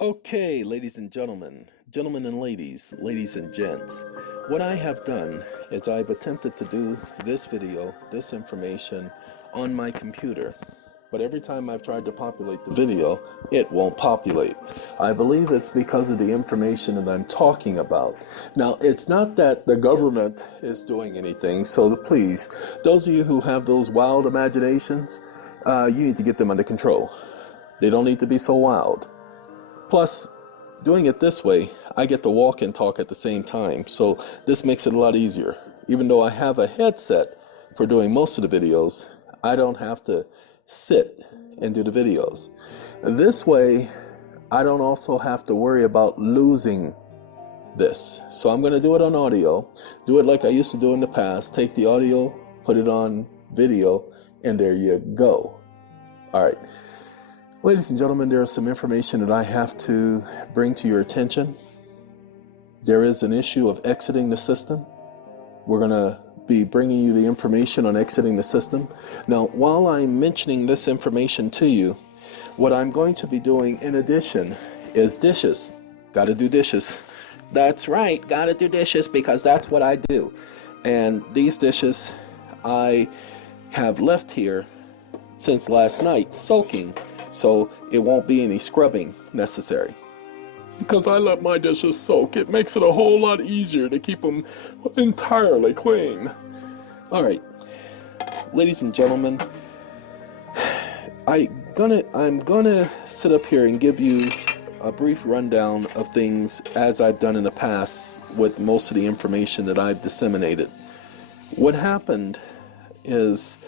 Okay, ladies and gentlemen, gentlemen and ladies and gents, what I have done is I've attempted to do this video, this information on my computer, but every time I've tried to populate the video, it won't populate. I believe it's because of the information that I'm talking about. Now, it's not that the government is doing anything, so please, those of you who have those wild imaginations, you need to get them under control. They don't need to be so wild. Plus, doing it this way, I get to walk and talk at the same time, so this makes it a lot easier. Even though I have a headset for doing most of the videos, I don't have to sit and do the videos. This way, I don't also have to worry about losing this. So I'm going to do it on audio, do it like I used to do in the past, take the audio, put it on video, and there you go. All right. Ladies and gentlemen, there is some information that I have to bring to your attention. There is an issue of exiting the system. We're going to be bringing you the information on exiting the system. Now, while I'm mentioning this information to you, what I'm going to be doing in addition is dishes. Got to do dishes. That's right, got to do dishes because that's what I do. And these dishes I have left here since last night soaking, so it won't be any scrubbing necessary. Because I let my dishes soak, it makes it a whole lot easier to keep them entirely clean. Alright, ladies and gentlemen, I'm gonna sit up here and give you a brief rundown of things as I've done in the past with most of the information that I've disseminated. What happened is,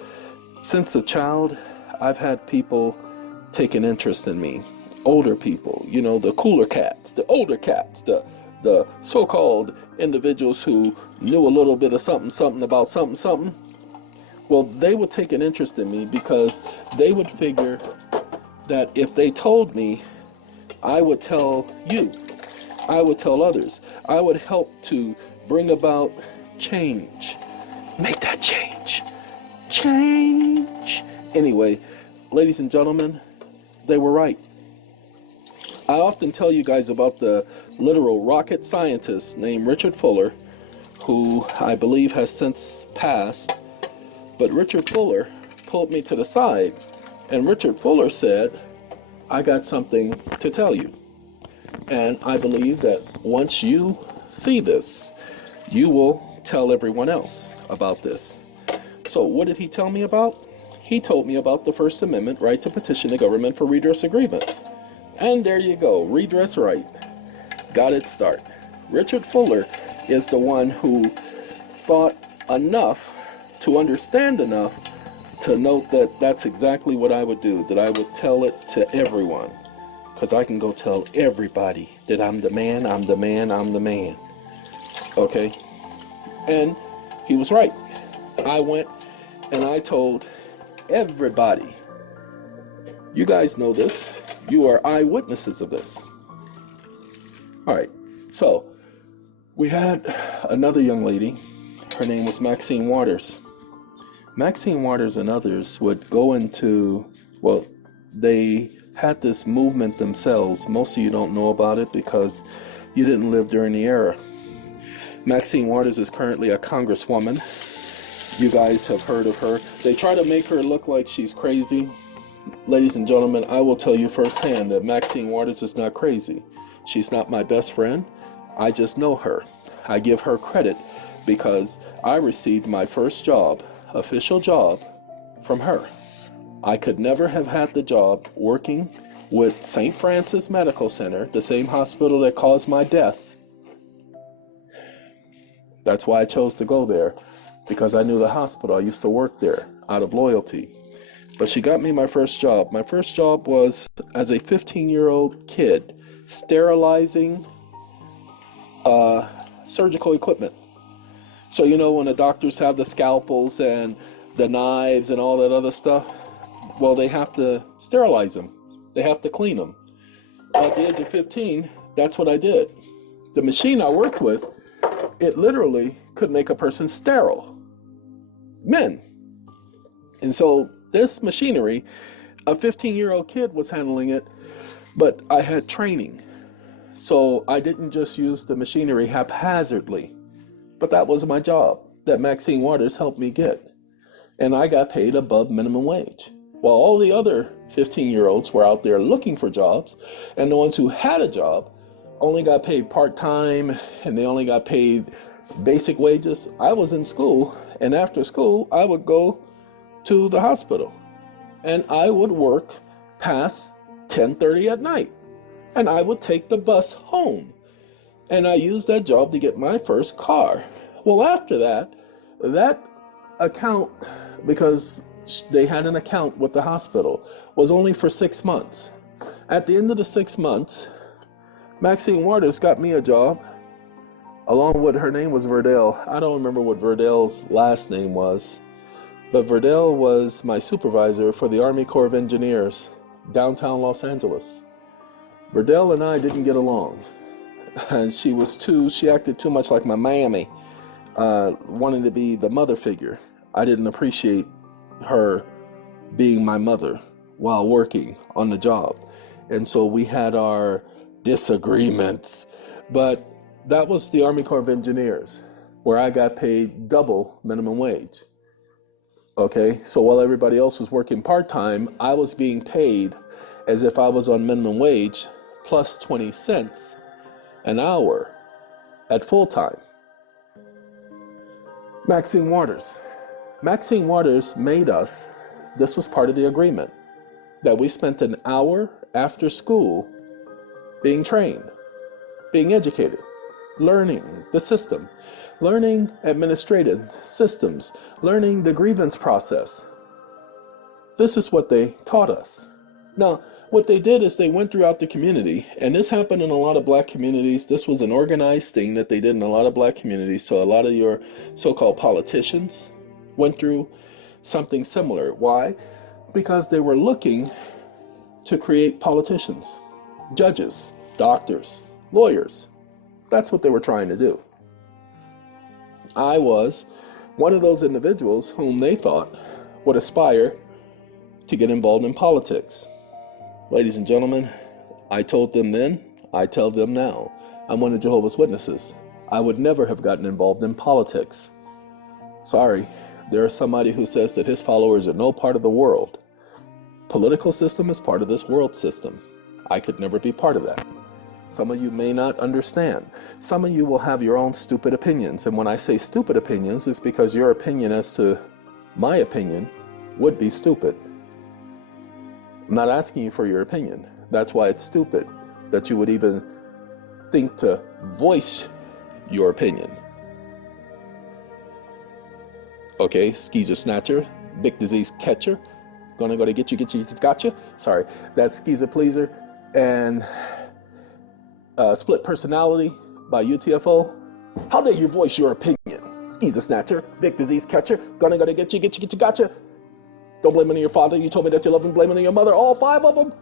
since a child, I've had people take an interest in me. Older people, you know, the cooler cats, the older cats, the so-called individuals who knew a little bit of something about something. Well, they would take an interest in me because they would figure that if they told me, I would tell you, I would tell others, I would help to bring about change. Make that change. Change. Anyway, ladies and gentlemen, they were right. I often tell you guys about the literal rocket scientist named Richard Fuller, who I believe has since passed. But Richard Fuller pulled me to the side, and Richard Fuller said, I got something to tell you. And I believe that once you see this, you will tell everyone else about this. So what did he tell me about? He told me about the First Amendment right to petition the government for redress of grievance. And there you go, redress right. Got it start. Richard Fuller is the one who thought enough to understand enough to note that that's exactly what I would do, that I would tell it to everyone. Because I can go tell everybody that I'm the man, I'm the man, I'm the man. Okay? And he was right. I went and I told everybody. You guys know this. You are eyewitnesses of this. All right. So we had another young lady. Her name was Maxine Waters. Maxine Waters and others would go into, well, they had this movement themselves. Most of you don't know about it because you didn't live during the era. Maxine Waters is currently a congresswoman. You guys have heard of her. They try to make her look like she's crazy. Ladies and gentlemen, I will tell you firsthand that Maxine Waters is not crazy. She's not my best friend. I just know her. I give her credit because I received my first job, official job, from her. I could never have had the job working with St. Francis Medical Center, the same hospital that caused my death. That's why I chose to go there. Because I knew the hospital. I used to work there out of loyalty. But she got me my first job. My first job was as a 15-year-old kid, sterilizing surgical equipment. So you know when the doctors have the scalpels and the knives and all that other stuff? Well, they have to sterilize them. They have to clean them. At the age of 15, that's what I did. The machine I worked with, it literally could make a person sterile. Men. And so this machinery, a 15-year-old kid was handling it But I had training, so I didn't just use the machinery haphazardly. But that was my job that Maxine Waters helped me get. And I got paid above minimum wage. While all the other 15-year-olds were out there looking for jobs, and the ones who had a job only got paid part-time, and they only got paid basic wages. I was in school, and after school, I would go to the hospital, and I would work past 10:30 at night, and I would take the bus home, and I used that job to get my first car. Well, after that account, because they had an account with the hospital, was only for 6 months. At the end of the 6 months, Maxine Waters got me a job, along with, her name was Verdell. I don't remember what Verdell's last name was, but Verdell was my supervisor for the Army Corps of Engineers, downtown Los Angeles. Verdell and I didn't get along. And she acted too much like my mammy, wanting to be the mother figure. I didn't appreciate her being my mother while working on the job. And so we had our disagreements. But that was the Army Corps of Engineers, where I got paid double minimum wage. Okay, so while everybody else was working part-time, I was being paid as if I was on minimum wage plus 20 cents an hour at full-time. Maxine Waters. Maxine Waters made us, this was part of the agreement, that we spent an hour after school being trained, being educated, learning the system, learning administrative systems, learning the grievance process. This is what they taught us. Now, what they did is they went throughout the community, and this happened in a lot of black communities. This was an organized thing that they did in a lot of black communities. So a lot of your so-called politicians went through something similar. Why? Because they were looking to create politicians, judges, doctors, lawyers. That's what they were trying to do. I was one of those individuals whom they thought would aspire to get involved in politics. Ladies and gentlemen, I told them then, I tell them now, I'm one of Jehovah's Witnesses. I would never have gotten involved in politics. Sorry, there is somebody who says that his followers are no part of the world. Political system is part of this world system. I could never be part of that. Some of you may not understand. Some of you will have your own stupid opinions. And when I say stupid opinions, it's because your opinion as to my opinion would be stupid. I'm not asking you for your opinion. That's why it's stupid that you would even think to voice your opinion. Okay, skeezer snatcher, big disease catcher, gonna go to get you, gotcha. Sorry, that's skeezer pleaser, and split personality by UTFO. How dare you voice your opinion? Skeezer snatcher, big disease catcher, gonna go to get you, gotcha. Don't blame it on your father. You told me that you love him. Blame it on your mother. All 5 of them.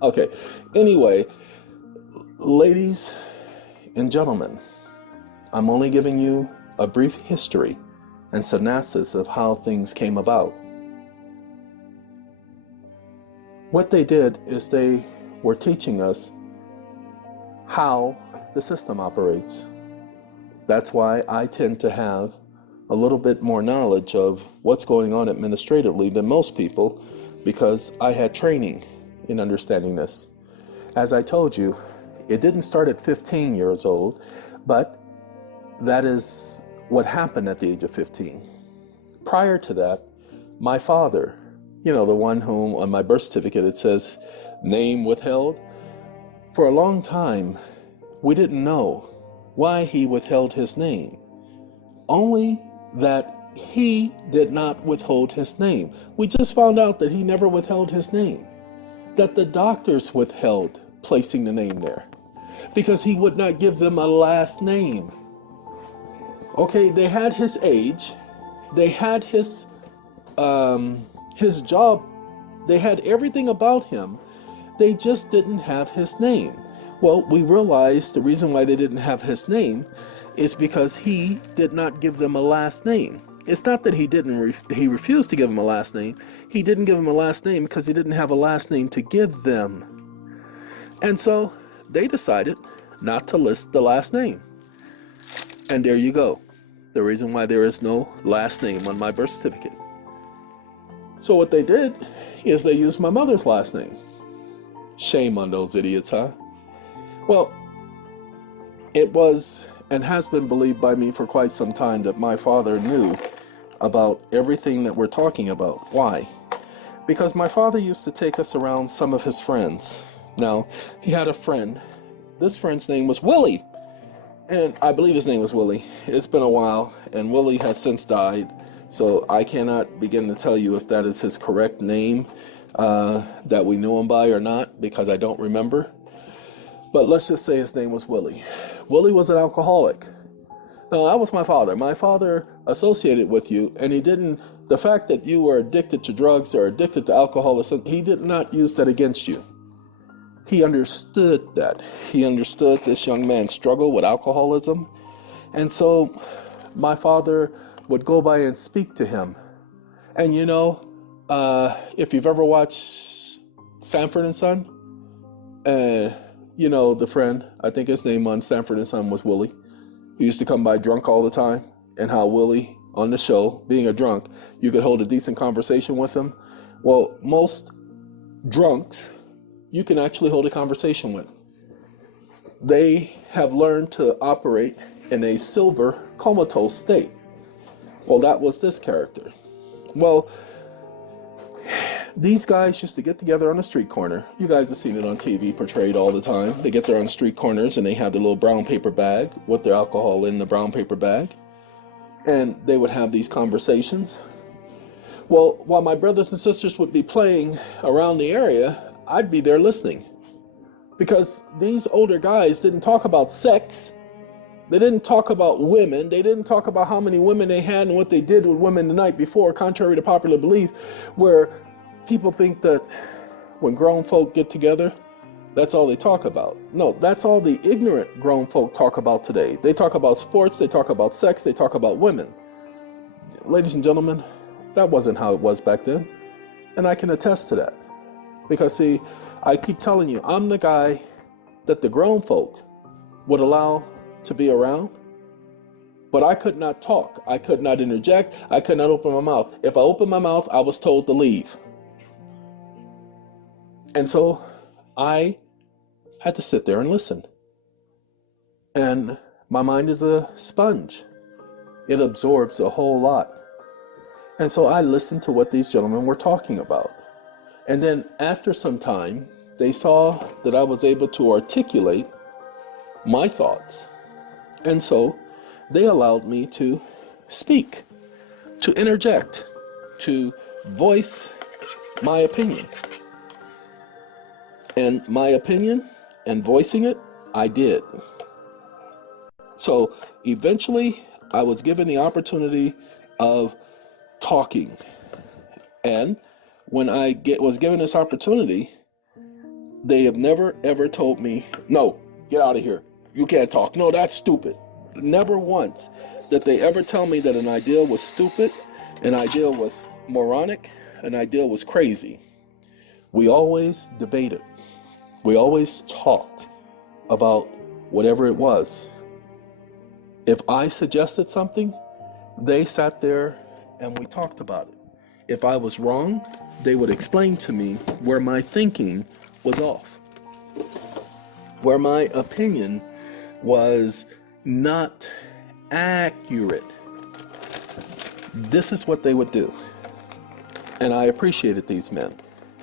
Okay. Anyway, ladies and gentlemen, I'm only giving you a brief history and synopsis of how things came about. What they did is they were teaching us how the system operates. That's why I tend to have a little bit more knowledge of what's going on administratively than most people, because I had training in understanding this. As I told you, it didn't start at 15 years old, but that is what happened at the age of 15. Prior to that, my father, the one whom on my birth certificate it says name withheld, for a long time we didn't know why he withheld his name. Only that he did not withhold his name. We just found out that he never withheld his name, that the doctors withheld placing the name there because he would not give them a last name. Okay, they had his age, they had his job, they had everything about him, they just didn't have his name. Well, we realized the reason why they didn't have his name is because he did not give them a last name. It's not that he refused to give them a last name. He didn't give them a last name because he didn't have a last name to give them. And so they decided not to list the last name. And there you go. The reason why there is no last name on my birth certificate. So what they did is they used my mother's last name. Shame on those idiots, huh? Well, it was and has been believed by me for quite some time that my father knew about everything that we're talking about. Why? Because my father used to take us around some of his friends. Now, he had a friend. This friend's name was Willie. And I believe his name was Willie. It's been a while, and Willie has since died. So I cannot begin to tell you if that is his correct name that we knew him by or not, because I don't remember. But let's just say his name was Willie. Willie was an alcoholic. Now, that was my father. My father associated with you, and he didn't, the fact that you were addicted to drugs or addicted to alcoholism, he did not use that against you. He understood that. He understood this young man's struggle with alcoholism. And so my father would go by and speak to him. And you know, if you've ever watched Sanford and Son, you know the friend, I think his name on Sanford and Son was Willie. He used to come by drunk all the time, and how Willie, on the show, being a drunk, you could hold a decent conversation with him. Well, most drunks, you can actually hold a conversation with. They have learned to operate in a silver comatose state. Well, that was this character. Well, these guys used to get together on a street corner. You guys have seen it on TV portrayed all the time. They get there on the street corners and they have the little brown paper bag with their alcohol in the brown paper bag. And they would have these conversations. Well, while my brothers and sisters would be playing around the area, I'd be there listening. Because these older guys didn't talk about sex. They didn't talk about women. They didn't talk about how many women they had and what they did with women the night before, contrary to popular belief, where people think that when grown folk get together, that's all they talk about. No, that's all the ignorant grown folk talk about today. They talk about sports, they talk about sex, they talk about women. Ladies and gentlemen, that wasn't how it was back then. And I can attest to that. Because see, I keep telling you, I'm the guy that the grown folk would allow to be around, but I could not talk. I could not interject. I could not open my mouth. If I opened my mouth, I was told to leave. And so I had to sit there and listen. And my mind is a sponge. It absorbs a whole lot. And so I listened to what these gentlemen were talking about. And then after some time, they saw that I was able to articulate my thoughts. And so they allowed me to speak, to interject, to voice my opinion. And my opinion and voicing it, I did. So eventually I was given the opportunity of talking. And when I was given this opportunity, they have never ever told me, no, get out of here. You can't talk. No, that's stupid. Never once did they ever tell me that an idea was stupid, an idea was moronic, an idea was crazy. We always debated. We always talked about whatever it was. If I suggested something, they sat there and we talked about it. If I was wrong, they would explain to me where my thinking was off, where my opinion was not accurate. This is what they would do. And I appreciated these men.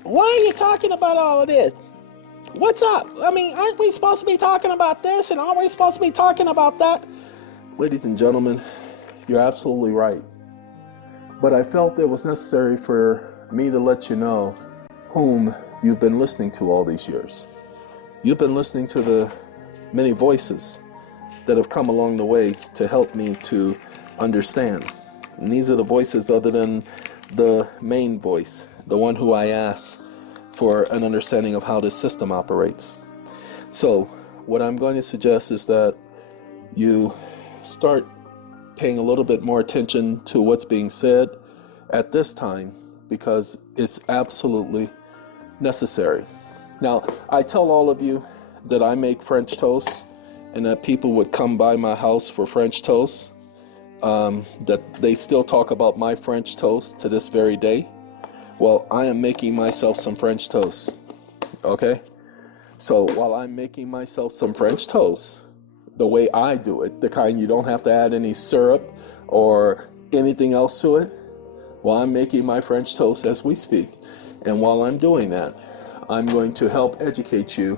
Why are you talking about all of this? What's up? I mean, aren't we supposed to be talking about this and aren't we supposed to be talking about that? Ladies and gentlemen, you're absolutely right. But I felt it was necessary for me to let you know whom you've been listening to all these years. You've been listening to the many voices that have come along the way to help me to understand. And these are the voices other than the main voice, the one who I ask for an understanding of how this system operates. So what I'm going to suggest is that you start paying a little bit more attention to what's being said at this time, because it's absolutely necessary. Now, I tell all of you that I make French toast and that people would come by my house for French toast, that they still talk about my French toast to this very day. Well, I am making myself some French toast, okay? So while I'm making myself some French toast, the way I do it, the kind you don't have to add any syrup or anything else to it, while I'm making my French toast as we speak, and while I'm doing that, I'm going to help educate you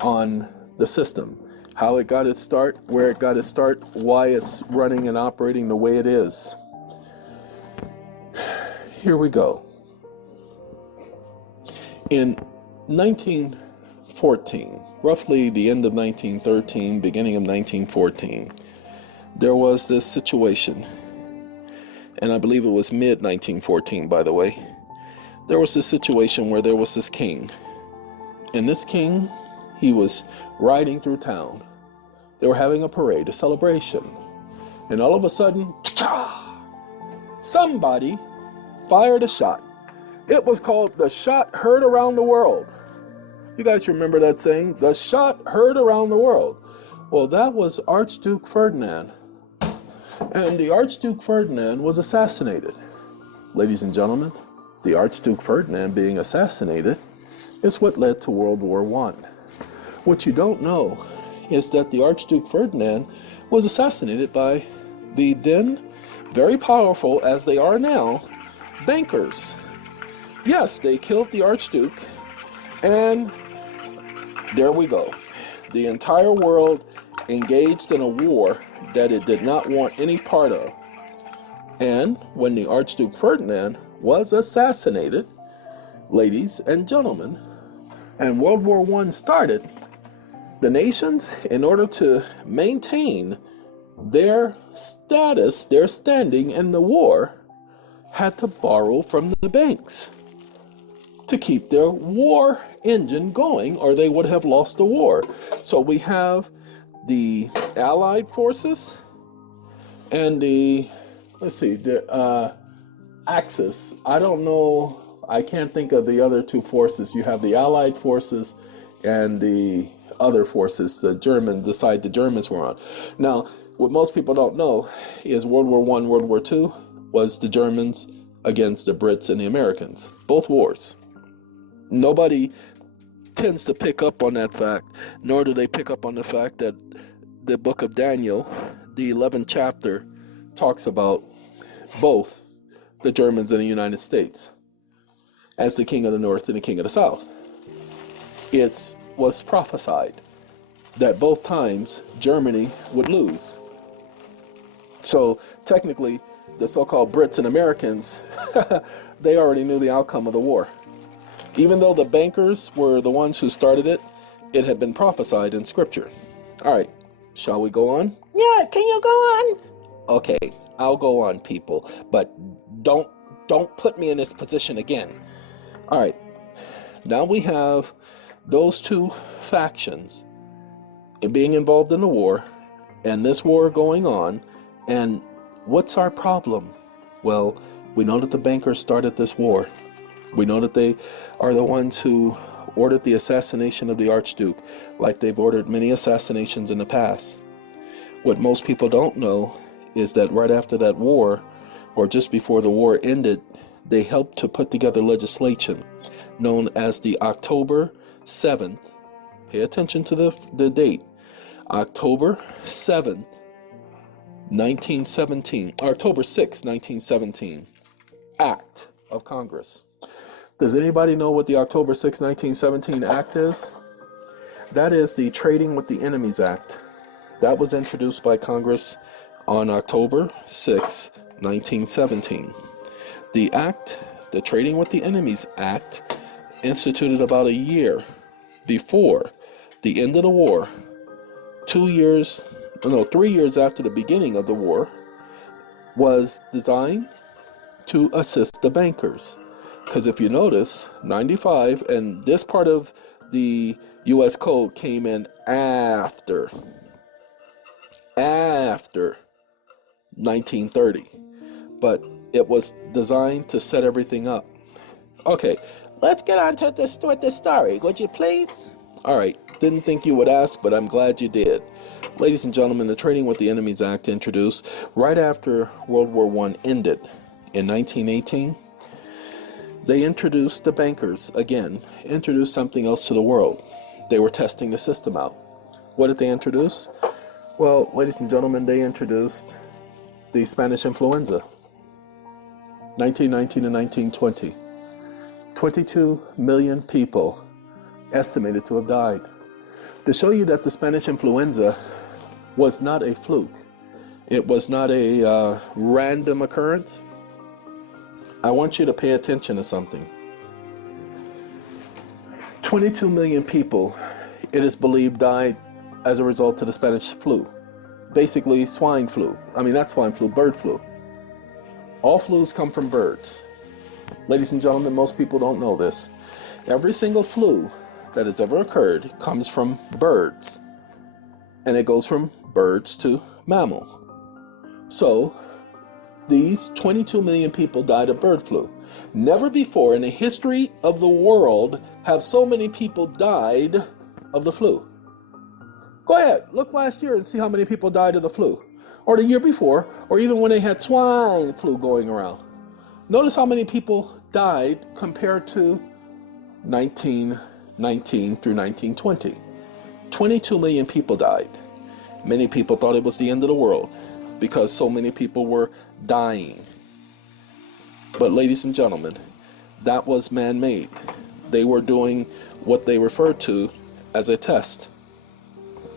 on the system, how it got its start, where it got its start, why it's running and operating the way it is. Here we go. In 1914, roughly the end of 1913, beginning of 1914, there was this situation, and I believe it was mid-1914, by the way. There was this situation where there was this king, and this king, he was riding through town. They were having a parade, a celebration, and all of a sudden, somebody fired a shot. It was called the shot heard around the world. You guys remember that saying? The shot heard around the world. Well, that was Archduke Ferdinand. And the Archduke Ferdinand was assassinated. Ladies and gentlemen, the Archduke Ferdinand being assassinated is what led to World War I. What you don't know is that the Archduke Ferdinand was assassinated by the then very powerful, as they are now, bankers. Yes, they killed the Archduke, and there we go. The entire world engaged in a war that it did not want any part of. And when the Archduke Ferdinand was assassinated, ladies and gentlemen, and World War I started, the nations, in order to maintain their status, their standing in the war, had to borrow from the banks to keep their war engine going, or they would have lost the war. So we have the Allied forces and the Axis. I don't know, I can't think of the other two forces. You have the Allied forces and the other forces, the side the Germans were on. Now, what most people don't know is World War I, World War II was the Germans against the Brits and the Americans. Both wars. Nobody tends to pick up on that fact, nor do they pick up on the fact that the book of Daniel, the 11th chapter, talks about both the Germans and the United States as the king of the north and the king of the south. It was prophesied that both times Germany would lose. So technically, the so-called Brits and Americans, they already knew the outcome of the war. Even though the bankers were the ones who started it, it had been prophesied in scripture. All right, shall we go on? Yeah, can you go on? Okay, I'll go on, people, but don't put me in this position again. All right, now we have those two factions being involved in the war, and this war going on, and what's our problem? Well, we know that the bankers started this war. We know that they are the ones who ordered the assassination of the Archduke, like they've ordered many assassinations in the past. What most people don't know is that right after that war, or just before the war ended, they helped to put together legislation known as the October 7th, pay attention to the date, October 7th, 1917, October 6, 1917, Act of Congress. Does anybody know what the October 6, 1917 Act is? That is the Trading with the Enemies Act. That was introduced by Congress on October 6, 1917. The Act, the Trading with the Enemies Act, instituted about a year before the end of the war, 3 years after the beginning of the war, was designed to assist the bankers. Because if you notice, 95, and this part of the U.S. Code came in after 1930, but it was designed to set everything up. Okay, let's get on to this with this story, would you please? All right, didn't think you would ask, but I'm glad you did. Ladies and gentlemen, the Trading with the Enemies Act introduced right after World War I ended in 1918. They introduced the bankers, again, introduced something else to the world. They were testing the system out. What did they introduce? Well, ladies and gentlemen, they introduced the Spanish influenza, 1919 to 1920. 22 million people estimated to have died. To show you that the Spanish influenza was not a fluke, it was not a random occurrence, I want you to pay attention to something. 22 million people, it is believed, died as a result of the Spanish flu. Basically, swine flu. I mean, not swine flu, bird flu. All flus come from birds. Ladies and gentlemen, most people don't know this. Every single flu that has ever occurred comes from birds. And it goes from birds to mammal. So, these 22 million people died of bird flu. Never before in the history of the world have so many people died of the flu. Go ahead, look last year and see how many people died of the flu. Or the year before, or even when they had swine flu going around. Notice how many people died compared to 1919 through 1920. 22 million people died. Many people thought it was the end of the world because so many people were dying. But ladies and gentlemen, that was man-made. They were doing what they referred to as a test.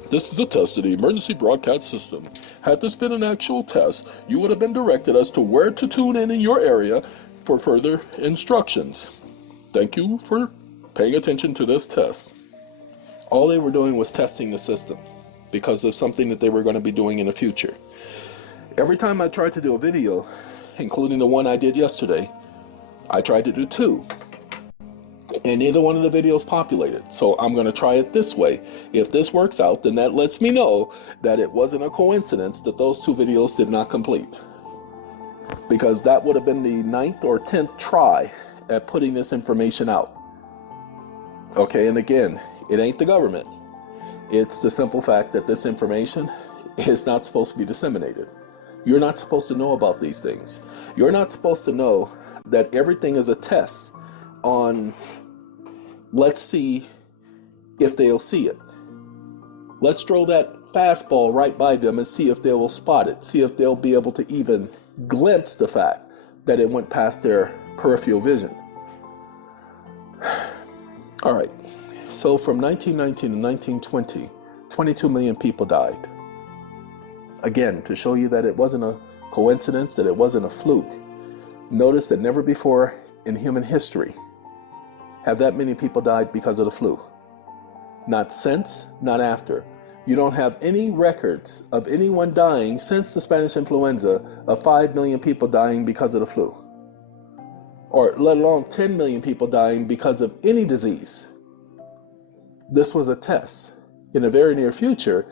This is a test of the emergency broadcast system. Had this been an actual test, you would have been directed as to where to tune in your area for further instructions. Thank you for paying attention to this test. All they were doing was testing the system because of something that they were going to be doing in the future. Every time I tried to do a video, including the one I did yesterday, I tried to do two. And neither one of the videos populated. So I'm going to try it this way. If this works out, then that lets me know that it wasn't a coincidence that those two videos did not complete. Because that would have been the 9th or 10th try at putting this information out. Okay, and again, it ain't the government. It's the simple fact that this information is not supposed to be disseminated. You're not supposed to know about these things. You're not supposed to know that everything is a test on, let's see if they'll see it. Let's throw that fastball right by them and see if they will spot it. See if they'll be able to even glimpse the fact that it went past their peripheral vision. All right. So from 1919 to 1920, 22 million people died. Again, to show you that it wasn't a coincidence, that it wasn't a fluke. Notice that never before in human history have that many people died because of the flu. Not since, not after. You don't have any records of anyone dying since the Spanish influenza of 5 million people dying because of the flu. Or let alone 10 million people dying because of any disease. This was a test. In the very near future,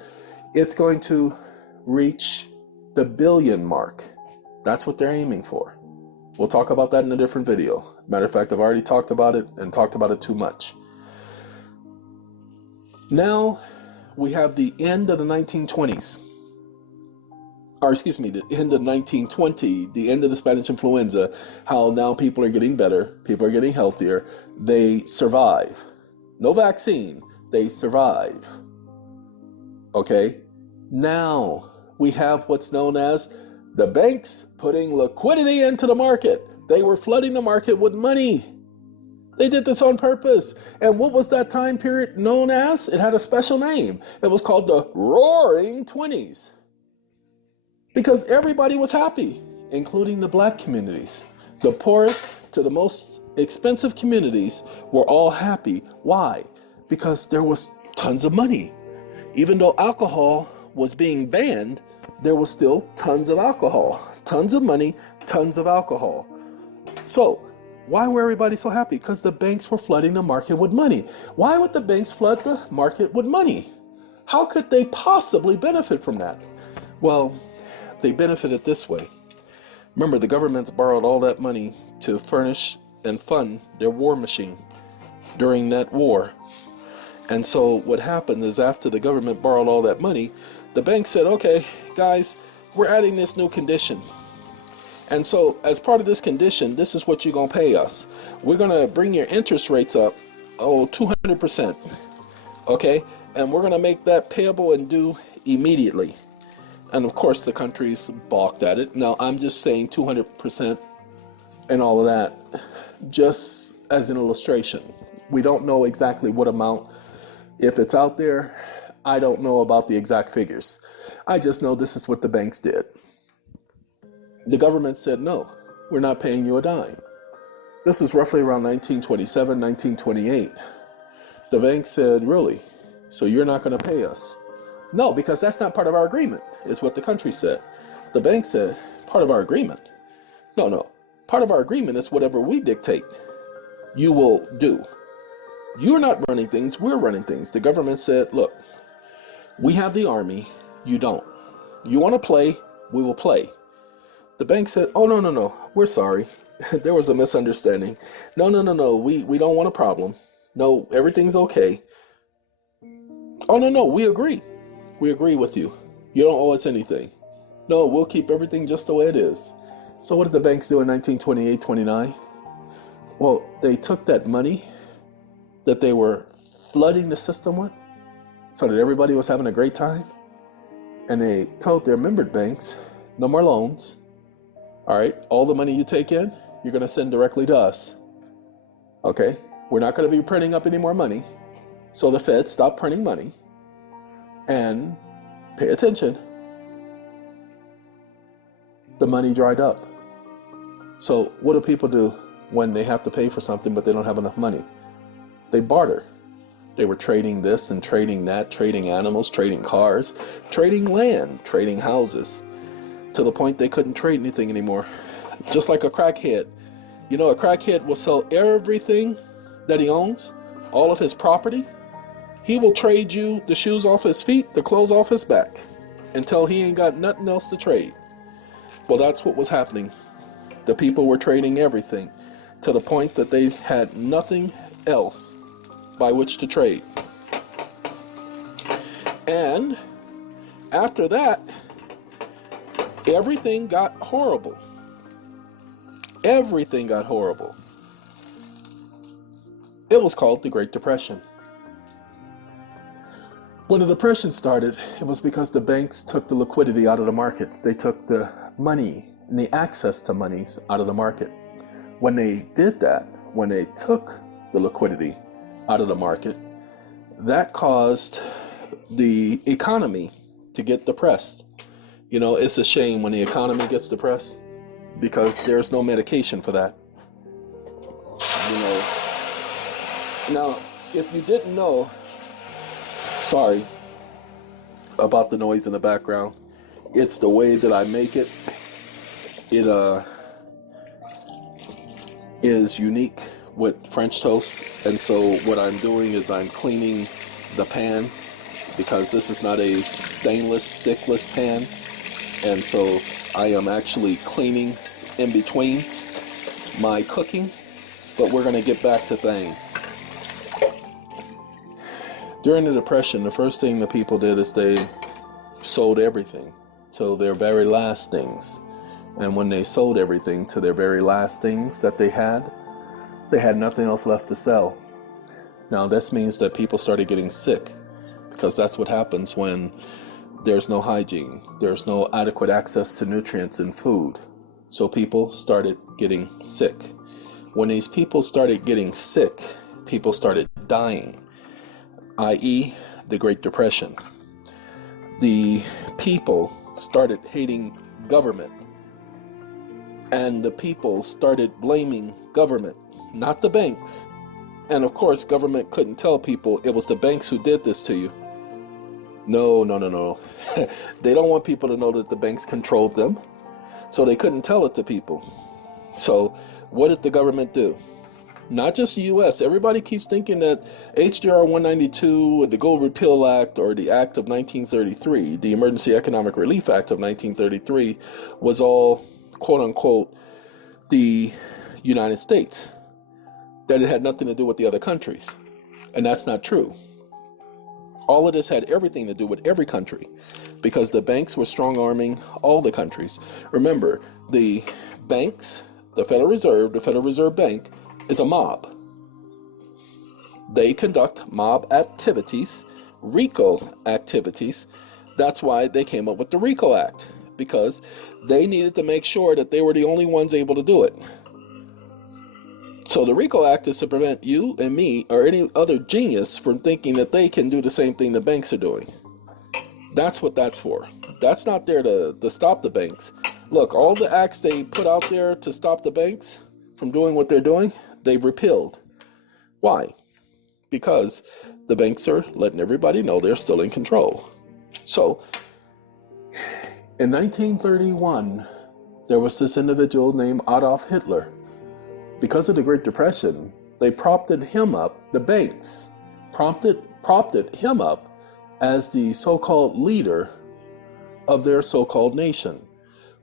it's going to reach the billion mark. That's what they're aiming for. We'll talk about that in a different video. Matter of fact, I've already talked about it and talked about it too much. Now we have the end of the 1920s. Or excuse me, the end of 1920, the end of the Spanish influenza, how now people are getting better, people are getting healthier, they survive. No vaccine, they survive. Okay? Now we have what's known as the banks putting liquidity into the market. They were flooding the market with money. They did this on purpose. And what was that time period known as? It had a special name. It was called the Roaring Twenties. Because everybody was happy, including the black communities. The poorest to the most expensive communities were all happy. Why? Because there was tons of money. Even though alcohol was being banned, there was still tons of alcohol, tons of money, tons of alcohol. So why were everybody so happy? Because the banks were flooding the market with money. Why would the banks flood the market with money? How could they possibly benefit from that? Well, they benefited this way. Remember, the governments borrowed all that money to furnish and fund their war machine during that war. And so what happened is after the government borrowed all that money, the bank said, okay, guys, we're adding this new condition. And so as part of this condition, this is what you're going to pay us. We're going to bring your interest rates up, 200%. Okay? And we're going to make that payable and due immediately. And of course, the countries balked at it. Now, I'm just saying 200% and all of that, just as an illustration. We don't know exactly what amount. If it's out there, I don't know about the exact figures. I just know this is what the banks did. The government said, no, we're not paying you a dime. This was roughly around 1927, 1928. The bank said, really? So you're not going to pay us? No, because that's not part of our agreement, is what the country said. The bank said, part of our agreement? No. Part of our agreement is whatever we dictate, you will do. You're not running things, we're running things. The government said, look, we have the army, you don't. You want to play, we will play. The bank said, oh, no, we're sorry. There was a misunderstanding. No, we don't want a problem. No, everything's okay. Oh, no, we agree. We agree with you. You don't owe us anything. No, we'll keep everything just the way it is. So what did the banks do in 1928, 29? Well, they took that money that they were flooding the system with so that everybody was having a great time, and they told their member banks, no more loans. All right, all the money you take in, you're going to send directly to us. Okay, we're not going to be printing up any more money. So the Fed stopped printing money. And pay attention, the money dried up. So what do people do when they have to pay for something but they don't have enough money? They barter. They were trading this and trading that, trading animals, trading cars, trading land, trading houses, to the point they couldn't trade anything anymore. Just like a crackhead. You know, a crackhead will sell everything that he owns, all of his property. He will trade you the shoes off his feet, the clothes off his back, until he ain't got nothing else to trade. Well, that's what was happening. The people were trading everything to the point that they had nothing else by which to trade. And after that, everything got horrible. Everything got horrible. It was called the Great Depression. When the Depression started, it was because the banks took the liquidity out of the market. They took the money and the access to monies out of the market. When they did that, when they took the liquidity out of the market, that caused the economy to get depressed. You know, it's a shame when the economy gets depressed because there's no medication for that. You know, now, if you didn't know, sorry about the noise in the background. It's the way that I make it. It is unique with French toast, and so what I'm doing is I'm cleaning the pan because this is not a stainless, stickless pan, and so I am actually cleaning in between my cooking, but we're going to get back to things. During the Depression, the first thing the people did is they sold everything to their very last things. And when they sold everything to their very last things that they had nothing else left to sell. Now, this means that people started getting sick, because that's what happens when there's no hygiene, there's no adequate access to nutrients in food. So people started getting sick. When these people started getting sick, people started dying, i.e., the Great Depression. The people started hating government, and the people started blaming government, not the banks. And of course, government couldn't tell people it was the banks who did this to you. No. They don't want people to know that the banks controlled them, so they couldn't tell it to people. So what did the government do? Not just the U.S. Everybody keeps thinking that HJR 192, the Gold Repeal Act, or the Act of 1933, the Emergency Economic Relief Act of 1933, was all, quote unquote, the United States. that it had nothing to do with the other countries. And that's not true. All of this had everything to do with every country, because the banks were strong-arming all the countries. Remember, the banks, the Federal Reserve Bank, is a mob. They conduct mob activities, RICO activities. That's why they came up with the RICO Act, because they needed to make sure that they were the only ones able to do it. So the RICO Act is to prevent you and me or any other genius from thinking that they can do the same thing the banks are doing. That's what that's for. That's not there to stop the banks. Look, all the acts they put out there to stop the banks from doing what they're doing, they've repealed. Why? Because the banks are letting everybody know they're still in control. So, in 1931, there was this individual named Adolf Hitler. Because of the Great Depression, they propped him up, the banks propped him up as the so-called leader of their so-called nation.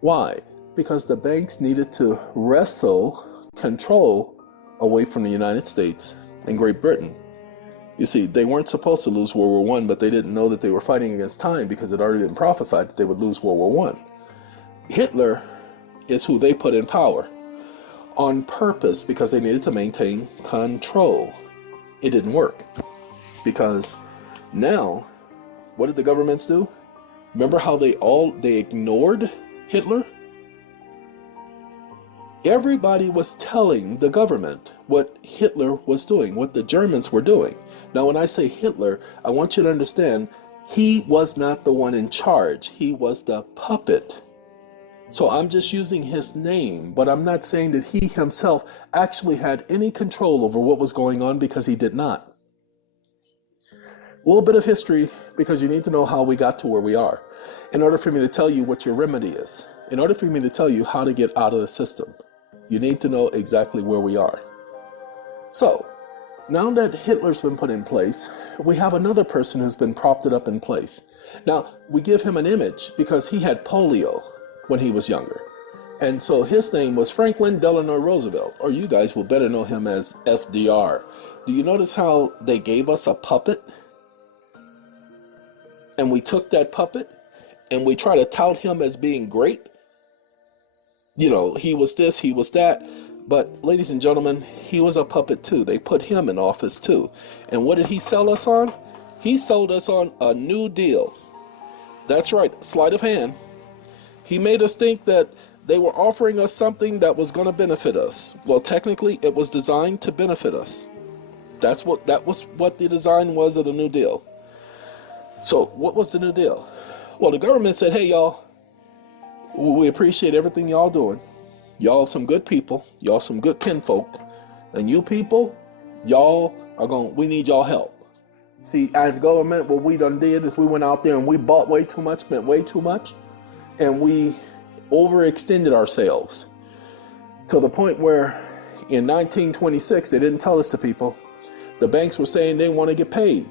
Why? Because the banks needed to wrestle control away from the United States and Great Britain. You see, they weren't supposed to lose World War I, but they didn't know that they were fighting against time, because it had already been prophesied that they would lose World War I. Hitler is who they put in power on purpose, because they needed to maintain control. It didn't work, because now, what did the governments do? Remember how they ignored Hitler? Everybody was telling the government what Hitler was doing, what the Germans were doing. Now, when I say Hitler, I want you to understand, he was not the one in charge. He was the puppet. So I'm just using his name, but I'm not saying that he himself actually had any control over what was going on, because he did not. A little bit of history, because you need to know how we got to where we are, in order for me to tell you what your remedy is. In order for me to tell you how to get out of the system, you need to know exactly where we are. So, now that Hitler's been put in place, we have another person who's been propped up in place. Now, we give him an image because he had polio when he was younger. And so his name was Franklin Delano Roosevelt, or you guys will better know him as FDR. Do you notice how they gave us a puppet? And we took that puppet and we try to tout him as being great. You know, he was this, he was that. But ladies and gentlemen, he was a puppet too. They put him in office too. And what did he sell us on? He sold us on a New Deal. That's right, sleight of hand. He made us think that they were offering us something that was going to benefit us. Well, technically, it was designed to benefit us. That was what the design was of the New Deal. So, what was the New Deal? Well, the government said, hey, y'all, we appreciate everything y'all doing. Y'all some good people. Y'all some good kinfolk. And you people, we need y'all help. See, as government, what we done did is we went out there and we bought way too much, spent way too much. And we overextended ourselves to the point where in 1926, they didn't tell us the people, the banks were saying they want to get paid.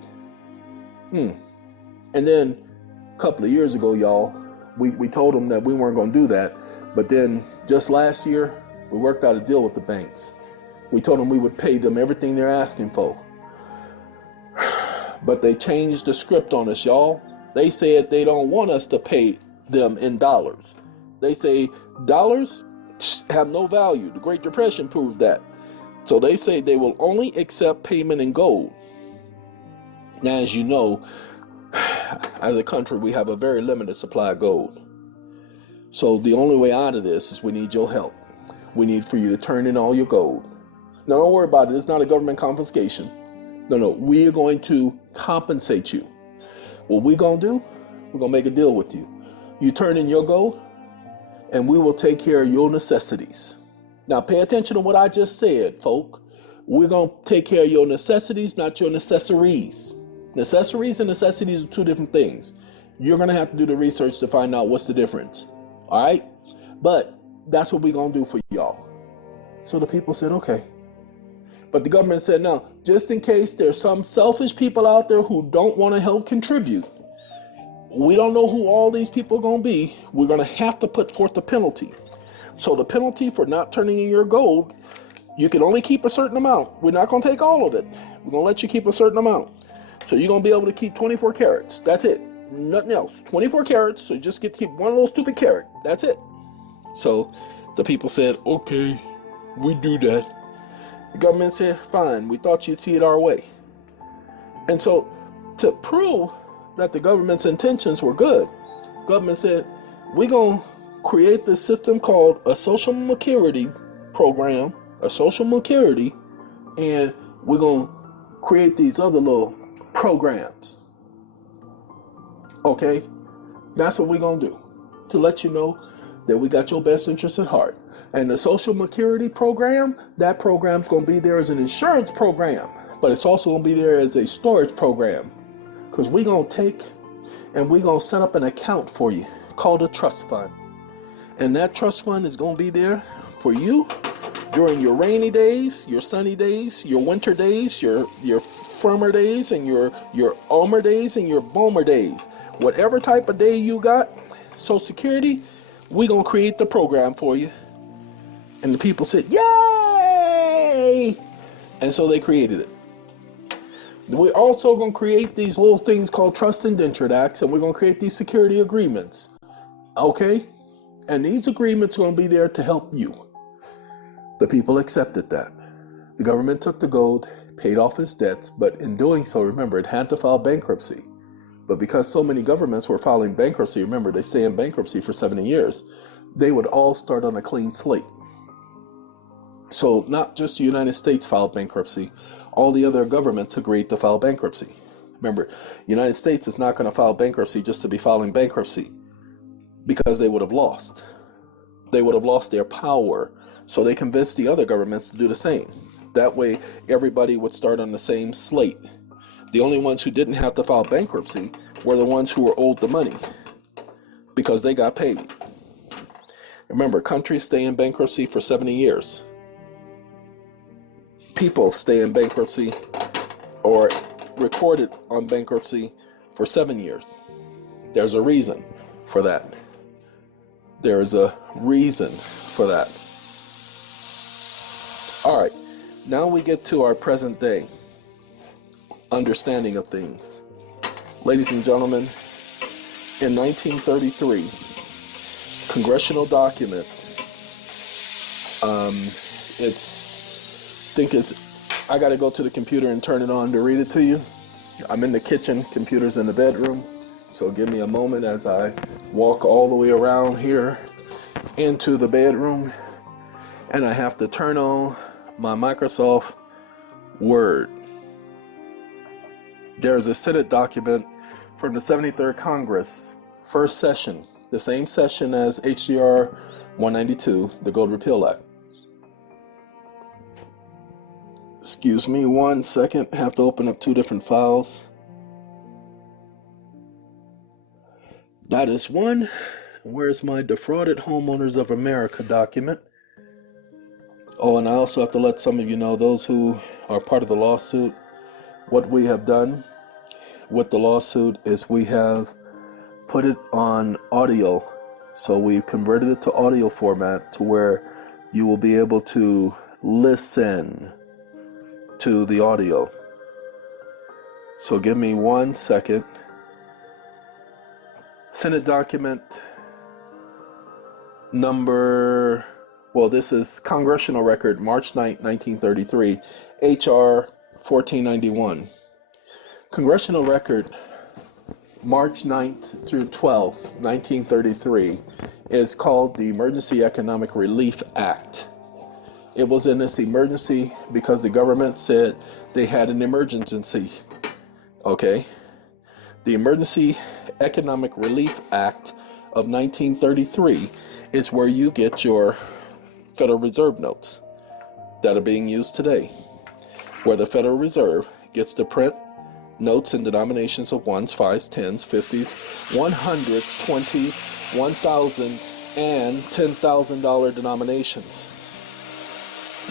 And then a couple of years ago, y'all, we told them that we weren't going to do that. But then just last year, we worked out a deal with the banks. We told them we would pay them everything they're asking for. But they changed the script on us, y'all. They said they don't want us to pay them in dollars. They say dollars have no value. The Great Depression proved that. So they say they will only accept payment in gold. Now, as you know, as a country, we have a very limited supply of gold. So the only way out of this is we need your help. We need for you to turn in all your gold. Now, don't worry about it. It's not a government confiscation. No, we are going to compensate you. What we're going to do, we're going to make a deal with you. You turn in your gold, and we will take care of your necessities. Now, pay attention to what I just said, folk. We're going to take care of your necessities, not your necessaries. Necessaries and necessities are two different things. You're going to have to do the research to find out what's the difference. All right? But that's what we're going to do for y'all. So the people said, okay. But the government said, no, just in case there's some selfish people out there who don't want to help contribute, we don't know who all these people are going to be. We're going to have to put forth a penalty. So the penalty for not turning in your gold, You can only keep a certain amount. We're not going to take all of it. We're going to let you keep a certain amount. So you're going to be able to keep 24 carats. That's it. Nothing else. 24 carats. So you just get to keep one little stupid carat. That's it. So the people said, okay, we do that. The government said, fine. We thought you'd see it our way. And so to prove that the government's intentions were good, government said, we're going to create this system called a social security program, a social security, and we're going to create these other little programs. Okay? That's what we're going to do, to let you know that we got your best interest at heart. And the social security program, that program's going to be there as an insurance program, but it's also going to be there as a storage program, because we're going to take and we're going to set up an account for you called a trust fund. And that trust fund is going to be there for you during your rainy days, your sunny days, your winter days, your firmer days, and your Omer days, and your Bomer days. Whatever type of day you got, Social Security, we're going to create the program for you. And the people said, yay! And so they created it. We're also going to create these little things called trust indentured acts, and we're going to create these security agreements. Okay? And these agreements are going to be there to help you. The people accepted that. The government took the gold, paid off its debts, but in doing so, remember, it had to file bankruptcy. But because so many governments were filing bankruptcy, remember, they stay in bankruptcy for 70 years, they would all start on a clean slate. So not just the United States filed bankruptcy, all the other governments agreed to file bankruptcy. Remember, the United States is not going to file bankruptcy just to be filing bankruptcy, because they would have lost. They would have lost their power. So they convinced the other governments to do the same. That way, everybody would start on the same slate. The only ones who didn't have to file bankruptcy were the ones who were owed the money, because they got paid. Remember, countries stay in bankruptcy for 70 years. People stay in bankruptcy or recorded on bankruptcy for 7 years. There's a reason for that. There is a reason for that. All right, now we get to our present day understanding of things. Ladies and gentlemen, in 1933, congressional document, I got to go to the computer and turn it on to read it to you. I'm in the kitchen, computer's in the bedroom, so give me a moment as I walk all the way around here into the bedroom, and I have to turn on my Microsoft Word. There is a Senate document from the 73rd Congress, first session, the same session as HJR 192, the Gold Repeal Act. Excuse me 1 second, I have to open up 2 different files. That is one. Where's my Defrauded Homeowners of America document? Oh, and I also have to let some of you know, those who are part of the lawsuit, what we have done with the lawsuit is we have put it on audio. So we've converted it to audio format to where you will be able to listen to the audio. So give me 1 second. Senate document number, well, this is Congressional Record, March 9th, 1933, H.R. 1491. Congressional Record, March 9th through 12th, 1933, is called the Emergency Economic Relief Act. It was in this emergency because the government said they had an emergency. Okay? The Emergency Economic Relief Act of 1933 is where you get your Federal Reserve notes that are being used today, where the Federal Reserve gets to print notes in denominations of 1s, 5s, 10s, 50s, 100s, 20s, 1,000, and $10,000 denominations.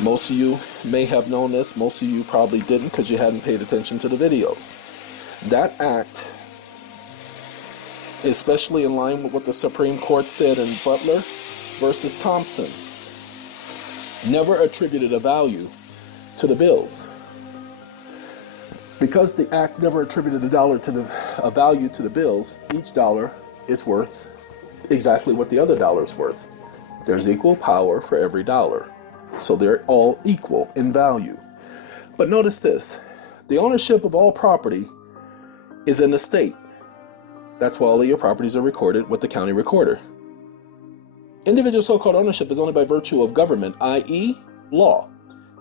Most of you may have known this, most of you probably didn't because you hadn't paid attention to the videos. That act, especially in line with what the Supreme Court said in Butler versus Thompson, never attributed a value to the bills. Because the act never attributed a value to the bills, each dollar is worth exactly what the other dollar is worth. There's equal power for every dollar. So they're all equal in value. But notice this, the ownership of all property is in the state. That's why all of your properties are recorded with the county recorder. Individual so-called ownership is only by virtue of government, i.e. law.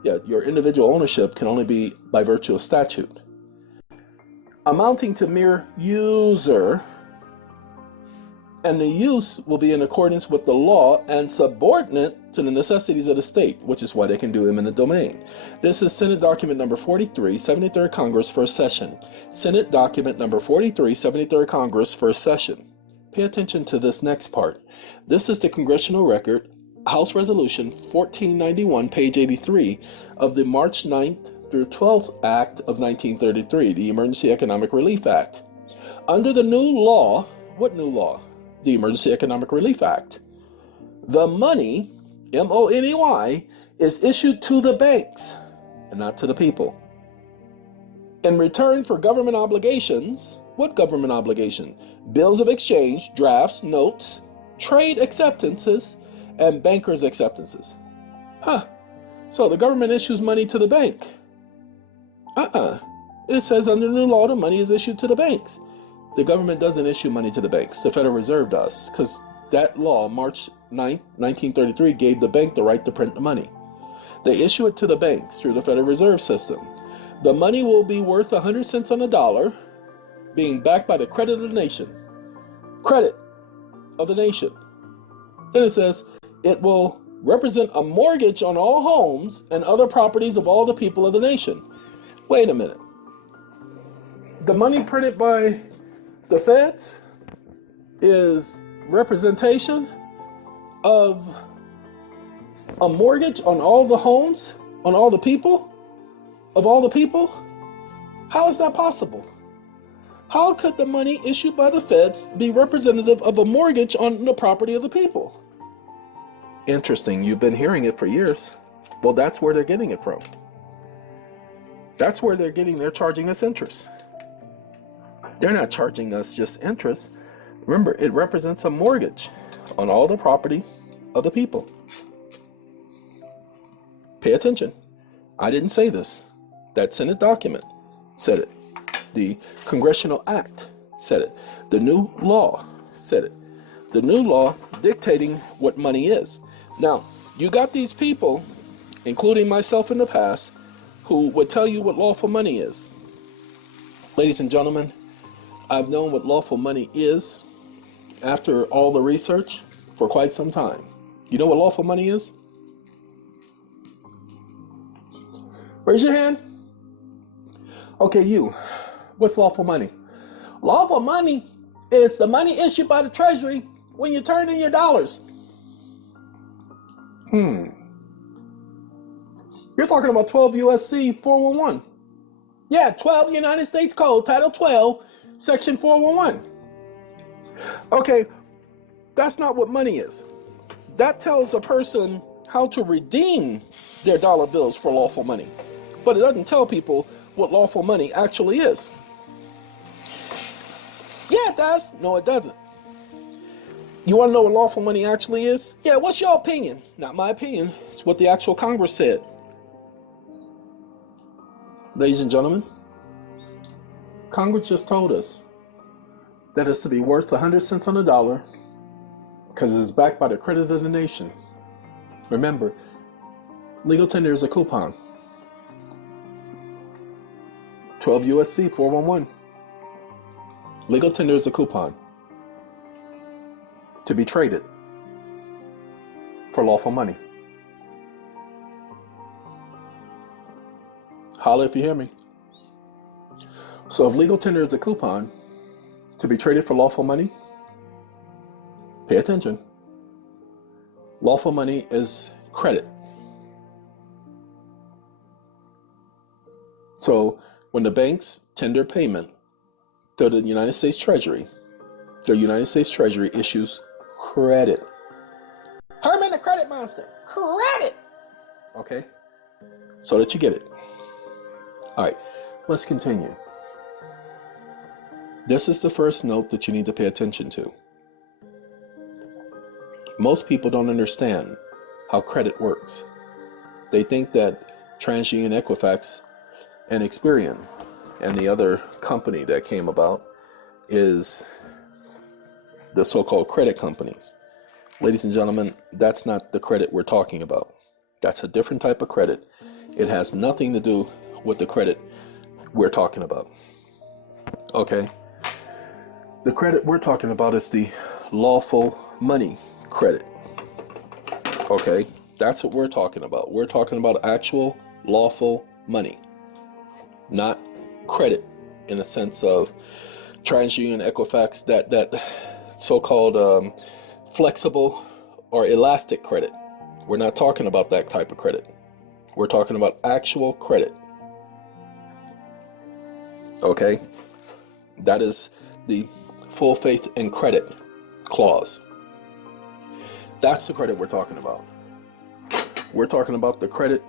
Yeah, your individual ownership can only be by virtue of statute. Amounting to mere user, and the use will be in accordance with the law and subordinate to the necessities of the state, which is why they can do eminent domain. This is Senate document number 43, 73rd Congress, first session. Senate document number 43, 73rd Congress, first session. Pay attention to this next part. This is the congressional record, House Resolution 1491, page 83 of the March 9th through 12th Act of 1933, the Emergency Economic Relief Act. Under the new law, what new law? The Emergency Economic Relief Act. The money, M-O-N-E-Y, is issued to the banks and not to the people. In return for government obligations, what government obligation? Bills of exchange, drafts, notes, trade acceptances, and bankers' acceptances. So the government issues money to the bank. It says under the new law, the money is issued to the banks. The government doesn't issue money to the banks. The Federal Reserve does, because that law, March 9th, 1933, gave the bank the right to print the money. They issue it to the banks through the Federal Reserve System. The money will be worth 100 cents on the dollar, being backed by the credit of the nation. Credit of the nation. Then it says it will represent a mortgage on all homes and other properties of all the people of the nation. Wait a minute. The money printed by the feds is representation of a mortgage on all the homes, on all the people, of all the people? How is that possible? How could the money issued by the feds be representative of a mortgage on the property of the people? Interesting, you've been hearing it for years. Well, that's where they're getting it from. That's where they're charging us interest. They're not charging us just interest. Remember, it represents a mortgage on all the property of the people. Pay attention. I didn't say this. That Senate document said it. The Congressional Act said it. The new law said it. The new law dictating what money is. Now, you got these people, including myself in the past, who would tell you what lawful money is. Ladies and gentlemen, I've known what lawful money is after all the research for quite some time. You know what lawful money is? Raise your hand. Okay, you. What's lawful money? Lawful money is the money issued by the Treasury when you turn in your dollars. You're talking about 12 U.S.C. 411. Yeah, 12 United States Code, Title 12, Section 411. Okay, that's not what money is. That tells a person how to redeem their dollar bills for lawful money. But it doesn't tell people what lawful money actually is. Yeah, it does. No, it doesn't. You want to know what lawful money actually is? Yeah, what's your opinion? Not my opinion. It's what the actual Congress said. Ladies and gentlemen, Congress just told us that it's to be worth 100 cents on the dollar because it's backed by the credit of the nation. Remember, legal tender is a coupon. 12 U.S.C. 411. Legal tender is a coupon to be traded for lawful money. Holla if you hear me. So if legal tender is a coupon to be traded for lawful money, pay attention. Lawful money is credit. So when the banks tender payment to the United States Treasury, the United States Treasury issues credit. Herman the credit monster. Credit. Okay? So that you get it. All right, let's continue. This is the first note that you need to pay attention to. Most people don't understand how credit works. They think that TransUnion, Equifax, and Experian, and the other company that came about is the so-called credit companies. Ladies and gentlemen, that's not the credit we're talking about. That's a different type of credit. It has nothing to do with the credit we're talking about. Okay? The credit we're talking about is the lawful money credit. Okay? That's what we're talking about. We're talking about actual lawful money, not credit in the sense of TransUnion, Equifax, that so-called flexible or elastic credit. We're not talking about that type of credit. We're talking about actual credit. Okay? That is the full faith and credit clause. That's the credit we're talking about. We're talking about the credit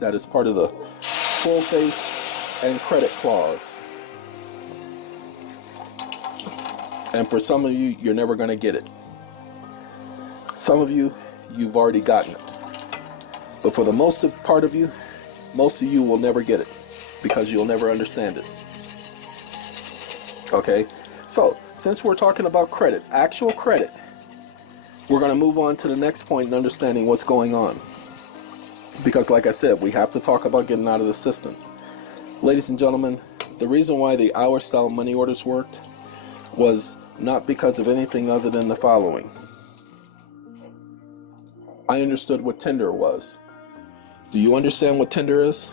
that is part of the full faith and credit clause. And for some of you, you're never going to get it. Some of you, you've already gotten it. But for the most part of you, most of you will never get it because you'll never understand it. Okay? So, since we're talking about credit, actual credit, we're going to move on to the next point in understanding what's going on. Because like I said, we have to talk about getting out of the system. Ladies and gentlemen, the reason why the hour-style money orders worked was not because of anything other than the following. I understood what tender was. Do you understand what tender is?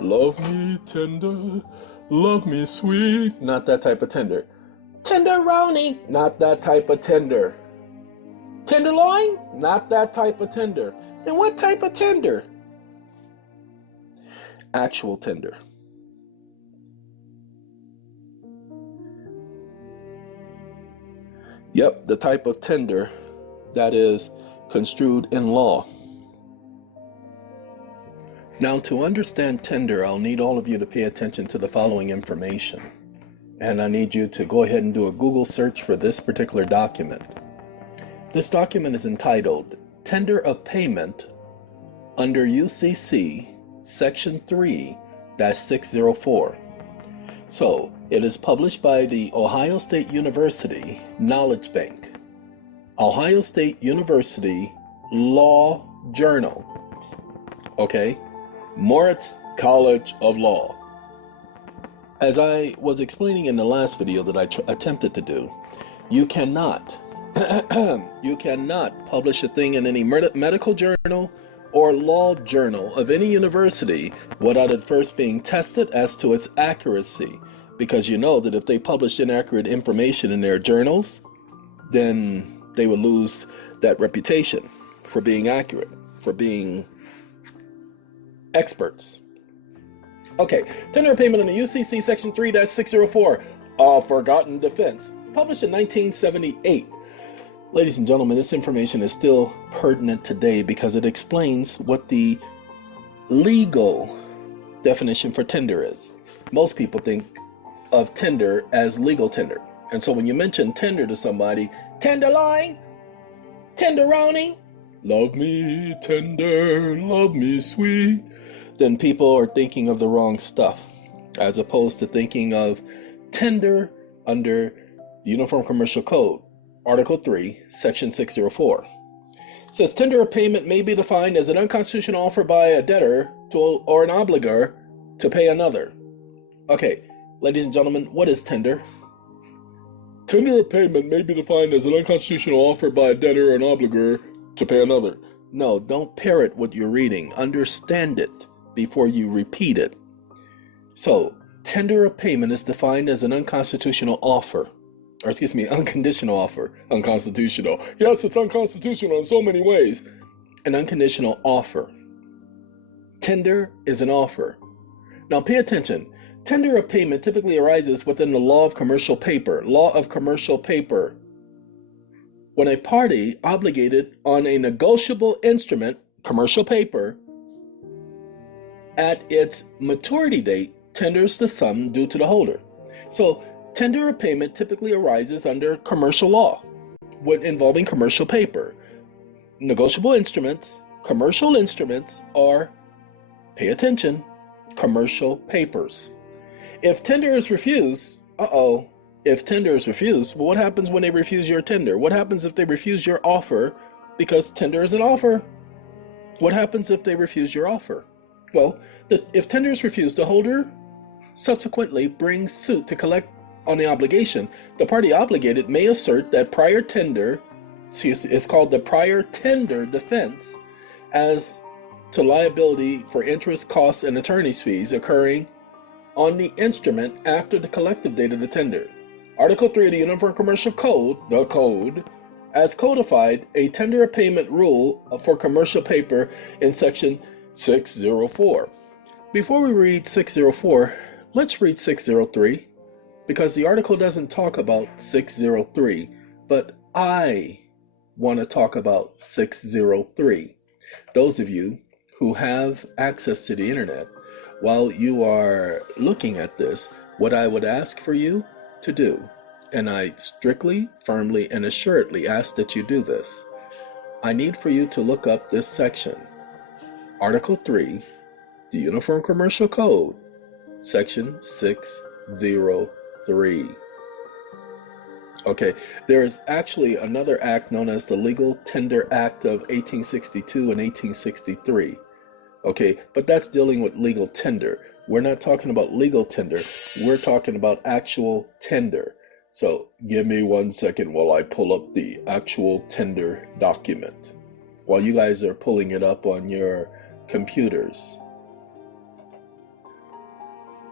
Love me tender, love me sweet. Not that type of tender. Tenderoni. Not that type of tender. Tenderloin? Not that type of tender. Then what type of tender? Actual tender. Yep, the type of tender that is construed in law. Now, to understand tender, I'll need all of you to pay attention to the following information. And I need you to go ahead and do a Google search for this particular document. This document is entitled Tender of Payment under UCC Section 3-604. So, it is published by the Ohio State University Knowledge Bank, Ohio State University Law Journal, okay, Moritz College of Law. As I was explaining in the last video that I attempted to do, you cannot publish a thing in any medical journal or law journal of any university without it first being tested as to its accuracy, because you know that if they publish inaccurate information in their journals, then they would lose that reputation for being accurate, for being experts. Okay, tender of payment under UCC Section 3-604, A Forgotten Defense, published in 1978. Ladies and gentlemen, this information is still pertinent today because it explains what the legal definition for tender is. Most people think of tender as legal tender. And so when you mention tender to somebody, tenderloin, tenderoni, love me tender, love me sweet, then people are thinking of the wrong stuff, as opposed to thinking of tender under Uniform Commercial Code, Article 3, Section 604. It says, tender of payment may be defined as an unconstitutional offer by a debtor to or an obligor to pay another. Okay, ladies and gentlemen, what is tender? Tender of payment may be defined as an unconstitutional offer by a debtor or an obligor to pay another. No, don't parrot what you're reading. Understand it before you repeat it. So, tender of payment is defined as an unconstitutional offer. Or excuse me, unconditional offer. Unconstitutional. Yes, it's unconstitutional in so many ways. An unconditional offer. Tender is an offer. Now pay attention. Tender of payment typically arises within the law of commercial paper. Law of commercial paper. When a party obligated on a negotiable instrument, commercial paper, at its maturity date, tenders the sum due to the holder. So tender of payment typically arises under commercial law when involving commercial paper. Negotiable instruments, commercial instruments are, pay attention, commercial papers. If tender is refused, if tender is refused, well, what happens when they refuse your tender? What happens if they refuse your offer? Because tender is an offer. What happens if they refuse your offer? Well, if tender is refused, the holder subsequently brings suit to collect on the obligation. The party obligated may assert that prior tender, it's called the prior tender defense, as to liability for interest, costs, and attorney's fees occurring on the instrument after the collective date of the tender. Article 3 of the Uniform Commercial Code, the Code, as codified a tender of payment rule for commercial paper in section 604. Before we read 604, let's read 603, because the article doesn't talk about 603, but I want to talk about 603. Those of you who have access to the internet, while you are looking at this, what I would ask for you to do, and I strictly, firmly, and assuredly ask that you do this, I need for you to look up this section, Article 3, the Uniform Commercial Code, Section 603. Okay, there is actually another act known as the Legal Tender Act of 1862 and 1863. Okay, but that's dealing with legal tender. We're not talking about legal tender. We're talking about actual tender. So give me 1 second while I pull up the actual tender document, while you guys are pulling it up on your computers.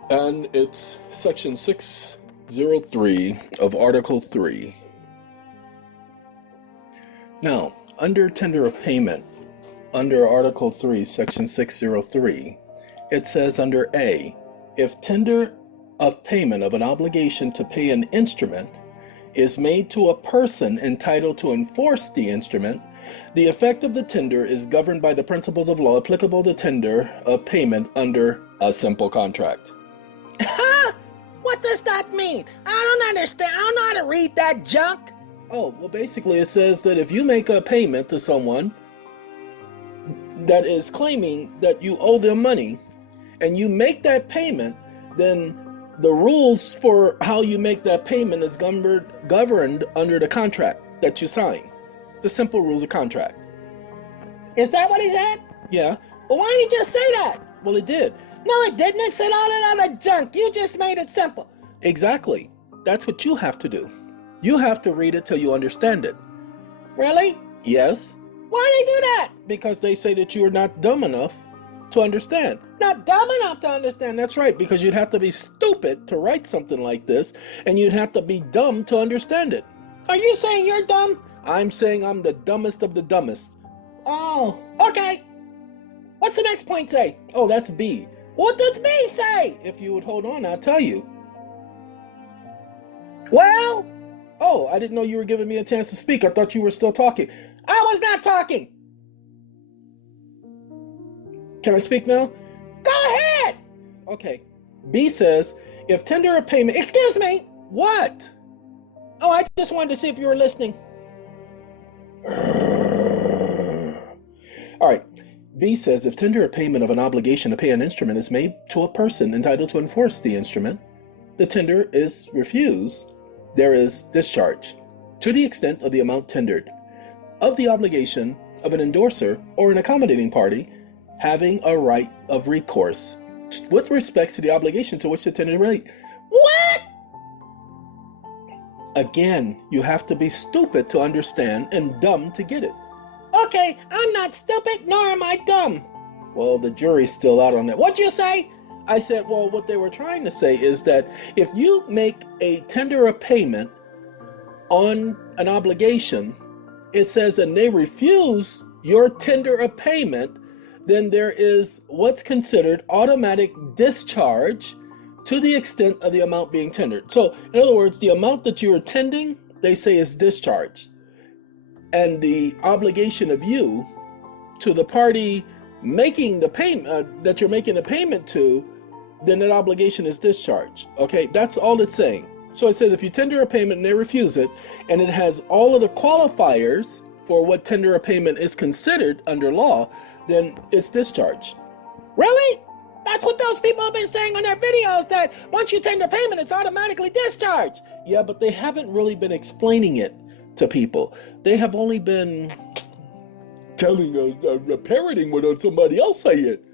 And it's section 603 of Article 3. Now, under tender of payment, under Article 3, section 603, it says under A, if tender of payment of an obligation to pay an instrument is made to a person entitled to enforce the instrument, the effect of the tender is governed by the principles of law applicable to tender of payment under a simple contract. What does that mean? I don't understand. I don't know how to read that junk. Oh, well, basically it says that if you make a payment to someone that is claiming that you owe them money, and you make that payment, then the rules for how you make that payment is governed under the contract that you sign. The simple rules of contract. Is that what he said? Yeah. Well, why didn't you just say that? Well, it did. No, it didn't. It said all that other junk. You just made it simple. Exactly. That's what you have to do. You have to read it till you understand it. Really? Yes. Why did they do that? Because they say that you're not dumb enough to understand. Not dumb enough to understand. That's right, because you'd have to be stupid to write something like this, and you'd have to be dumb to understand it. Are you saying you're dumb? I'm saying I'm the dumbest of the dumbest. Oh, okay. What's the next point say? Oh, that's B. What does B say? If you would hold on, I'll tell you. Well? Oh, I didn't know you were giving me a chance to speak. I thought you were still talking. I was not talking. Can I speak now? Go ahead. Okay. B says, if tender of payment... Excuse me. What? Oh, I just wanted to see if you were listening. All right. B says, if tender of payment of an obligation to pay an instrument is made to a person entitled to enforce the instrument, the tender is refused, there is discharge, to the extent of the amount tendered, of the obligation of an endorser or an accommodating party having a right of recourse with respect to the obligation to which the tender relate. What? Again, you have to be stupid to understand and dumb to get it. Okay, I'm not stupid, nor am I dumb. Well, the jury's still out on that. What'd you say? I said, well, what they were trying to say is that if you make a tender of payment on an obligation, it says, and they refuse your tender of payment, then there is what's considered automatic discharge to the extent of the amount being tendered. So, in other words, the amount that you're tending, they say is discharged. And the obligation of you to the party making the payment that you're making the payment to, then that obligation is discharged. Okay, that's all it's saying. So it says if you tender a payment and they refuse it, and it has all of the qualifiers for what tender a payment is considered under law, then it's discharged. Really? That's what those people have been saying on their videos, that once you tender payment, it's automatically discharged. Yeah, but they haven't really been explaining it to people. They have only been telling us, parroting what somebody else say it.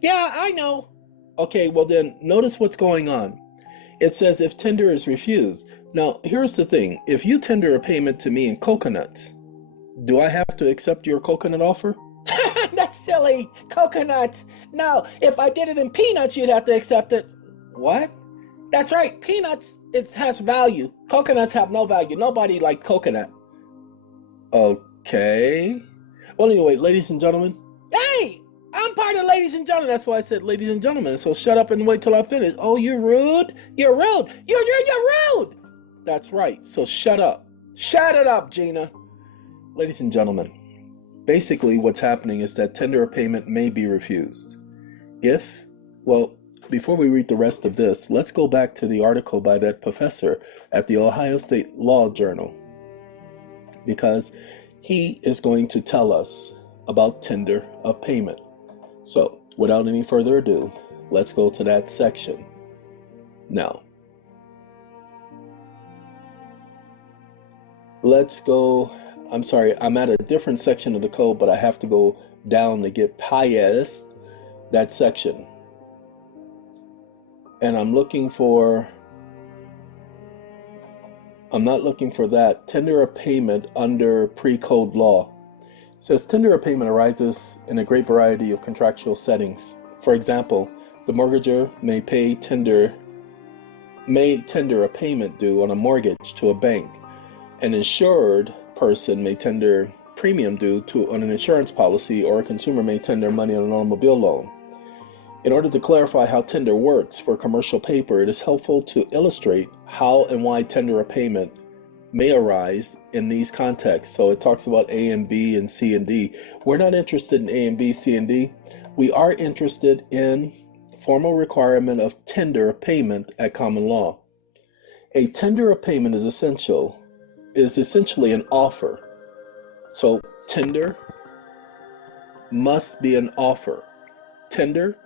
Yeah, I know. Okay, well then, notice what's going on. It says if tender is refused. Now, here's the thing. If you tender a payment to me in coconuts, do I have to accept your coconut offer? That's silly. Coconuts. No, if I did it in peanuts, you'd have to accept it. What? That's right. Peanuts, it has value. Coconuts have no value. Nobody likes coconut. Okay. Well, anyway, ladies and gentlemen. Hey, I'm part of ladies and gentlemen. That's why I said ladies and gentlemen. So shut up and wait till I finish. Oh, you're rude? You're rude. You're rude. That's right. So shut up. Shut it up, Gina. Ladies and gentlemen, basically what's happening is that tender of payment may be refused. Before we read the rest of this, let's go back to the article by that professor at the Ohio State Law Journal, because he is going to tell us about tender of payment. So, without any further ado, let's go to that section. Now, I'm at a different section of the code, but I have to go down to get past that section. And I'm not looking for that. Tender of payment under pre-code law. It says tender of payment arises in a great variety of contractual settings. For example, the mortgagor may tender a payment due on a mortgage to a bank. An insured person may tender premium due on an insurance policy, or a consumer may tender money on an automobile loan. In order to clarify how tender works for commercial paper, it is helpful to illustrate how and why tender of payment may arise in these contexts. So it talks about A and B and C and D. We're not interested in A and B, C and D. We are interested in formal requirement of tender of payment at common law. A tender of payment is essentially an offer. So tender must be an offer. Tender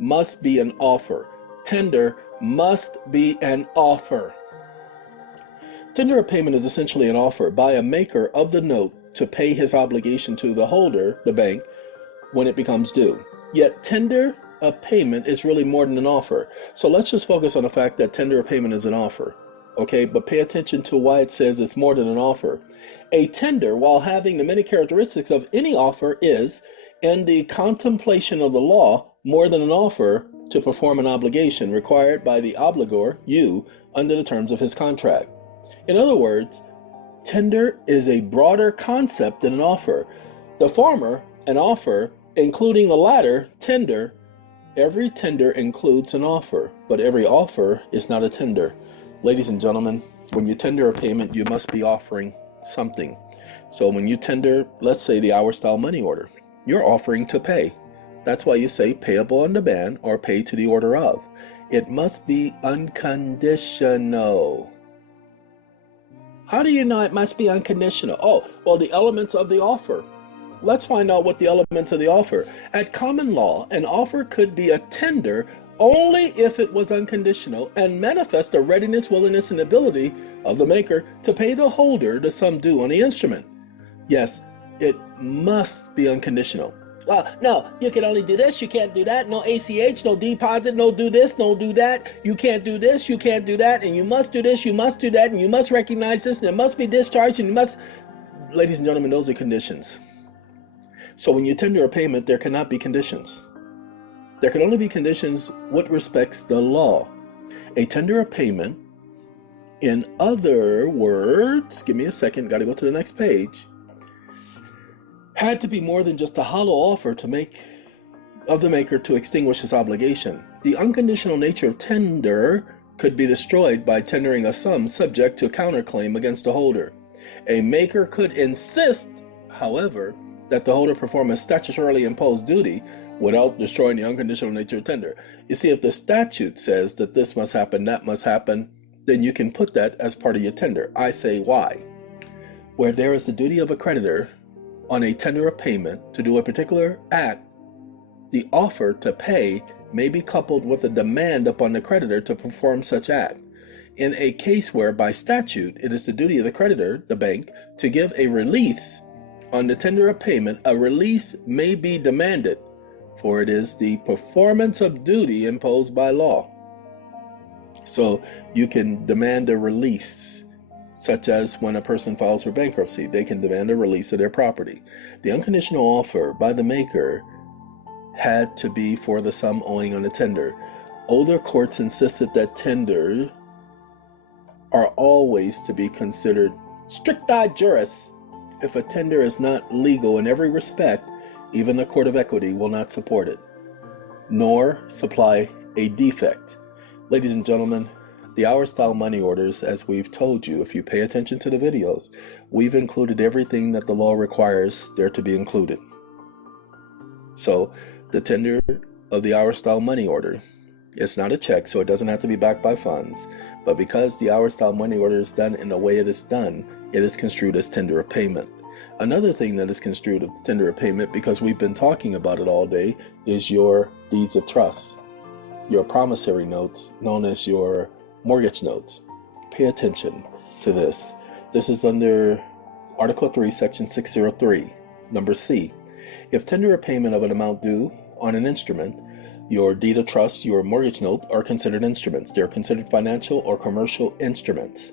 must be an offer. Tender must be an offer. Tender of payment is essentially an offer by a maker of the note to pay his obligation to the holder, the bank, when it becomes due. Yet tender of payment is really more than an offer. So let's just focus on the fact that tender of payment is an offer. Okay, but pay attention to why it says it's more than an offer. A tender, while having the many characteristics of any offer, is, in the contemplation of the law, more than an offer to perform an obligation required by the obligor, you, under the terms of his contract. In other words, tender is a broader concept than an offer. The former, an offer, including the latter, tender. Every tender includes an offer, but every offer is not a tender. Ladies and gentlemen, when you tender a payment, you must be offering something. So when you tender, let's say the hour style money order, you're offering to pay. That's why you say payable on demand or pay to the order of. It must be unconditional. How do you know it must be unconditional? Oh, well, the elements of the offer. Let's find out what the elements of the offer. At common law, an offer could be a tender only if it was unconditional and manifest a readiness, willingness, and ability of the maker to pay the holder the sum due on the instrument. Yes, it must be unconditional. No, you can only do this, you can't do that, no ACH, no deposit, no do this, no do that, you can't do this, you can't do that, and you must do this, you must do that, and you must recognize this, and it must be discharged, and you must... Ladies and gentlemen, those are conditions. So when you tender a payment, there cannot be conditions. There can only be conditions what respects the law. A tender of payment, in other words, give me a second, gotta go to the next page, had to be more than just a hollow offer of the maker to extinguish his obligation. The unconditional nature of tender could be destroyed by tendering a sum subject to a counterclaim against the holder. A maker could insist, however, that the holder perform a statutorily imposed duty without destroying the unconditional nature of tender. You see, if the statute says that this must happen, that must happen, then you can put that as part of your tender. I say why. Where there is the duty of a creditor on a tender of payment to do a particular act, the offer to pay may be coupled with a demand upon the creditor to perform such act. In a case where by statute it is the duty of the creditor, the bank, to give a release on the tender of payment, a release may be demanded, for it is the performance of duty imposed by law. So you can demand a release, such as when a person files for bankruptcy, they can demand a release of their property. The unconditional offer by the maker had to be for the sum owing on the tender. Older courts insisted that tender are always to be considered stricti juris. If a tender is not legal in every respect, even the court of equity will not support it, nor supply a defect. Ladies and gentlemen, the hour-style money orders, as we've told you, if you pay attention to the videos, we've included everything that the law requires there to be included. So the tender of the hour-style money order, it's not a check, so it doesn't have to be backed by funds. But because the hour-style money order is done in the way it is done, it is construed as tender of payment. Another thing that is construed as tender of payment, because we've been talking about it all day, is your deeds of trust, your promissory notes, known as your mortgage notes. Pay attention to this. This is under Article 3, Section 603, number C. If tender of payment of an amount due on an instrument, your deed of trust, your mortgage note are considered instruments. They are considered financial or commercial instruments.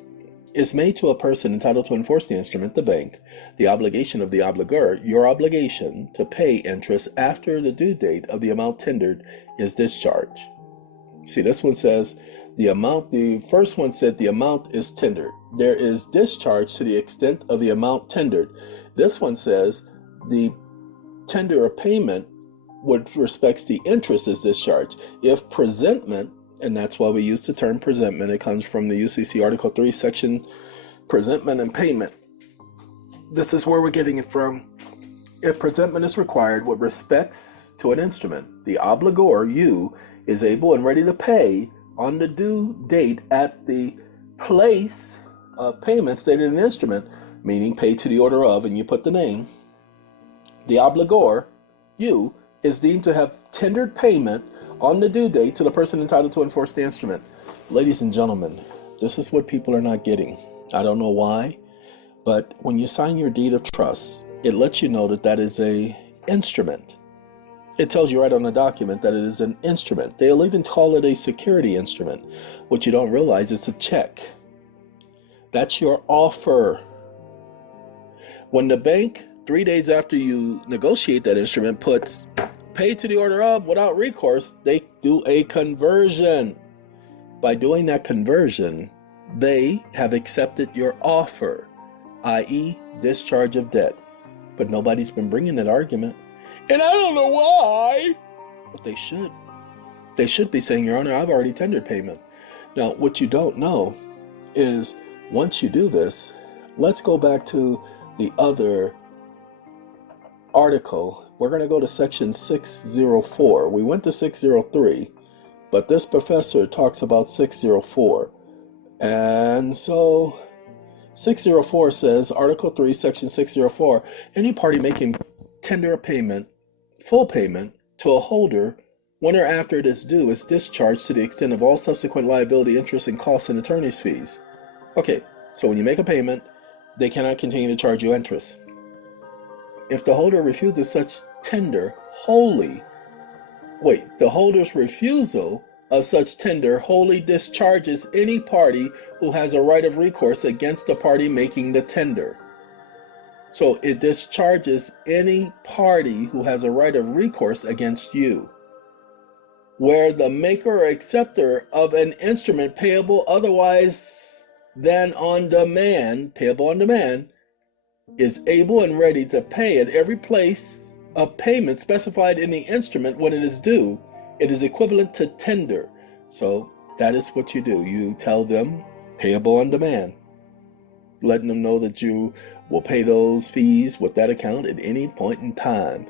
Is made to a person entitled to enforce the instrument, the bank, the obligation of the obligor, your obligation to pay interest after the due date of the amount tendered is discharge. See, this one says the first one said the amount is tendered. There is discharge to the extent of the amount tendered. This one says the tender of payment with respects the interest is discharged. If presentment, and that's why we use the term presentment, it comes from the UCC Article 3 section, presentment and payment. This is where we're getting it from. If presentment is required with respects to an instrument, the obligor, you, is able and ready to pay on the due date at the place of payment stated in the instrument, meaning pay to the order of, and you put the name. The obligor, you, is deemed to have tendered payment on the due date to the person entitled to enforce the instrument. Ladies and gentlemen, this is what people are not getting. I don't know why, but when you sign your deed of trust, it lets you know that that is a instrument. It tells you right on the document that it is an instrument. They'll even call it a security instrument. What you don't realize, it's a check. That's your offer. When the bank, 3 days after you negotiate that instrument, puts pay to the order of without recourse, they do a conversion. By doing that conversion, they have accepted your offer, i.e. discharge of debt. But nobody's been bringing that argument. And I don't know why. But they should. They should be saying, Your Honor, I've already tendered payment. Now, what you don't know is once you do this, let's go back to the other article. We're going to go to section 604. We went to 603, but this professor talks about 604. And so 604 says, Article 3, Section 604, any party making tender a payment, full payment, to a holder when or after it is due is discharged to the extent of all subsequent liability, interest, and costs and attorney's fees. Okay, so when you make a payment, they cannot continue to charge you interest. If the holder refuses such tender the holder's refusal of such tender wholly discharges any party who has a right of recourse against the party making the tender. So it discharges any party who has a right of recourse against you. Where the maker or acceptor of an instrument payable otherwise than on demand, is able and ready to pay at every place of payment specified in the instrument when it is due, it is equivalent to tender. So that is what you do. You tell them payable on demand. letting them know that you will pay those fees with that account at any point in time.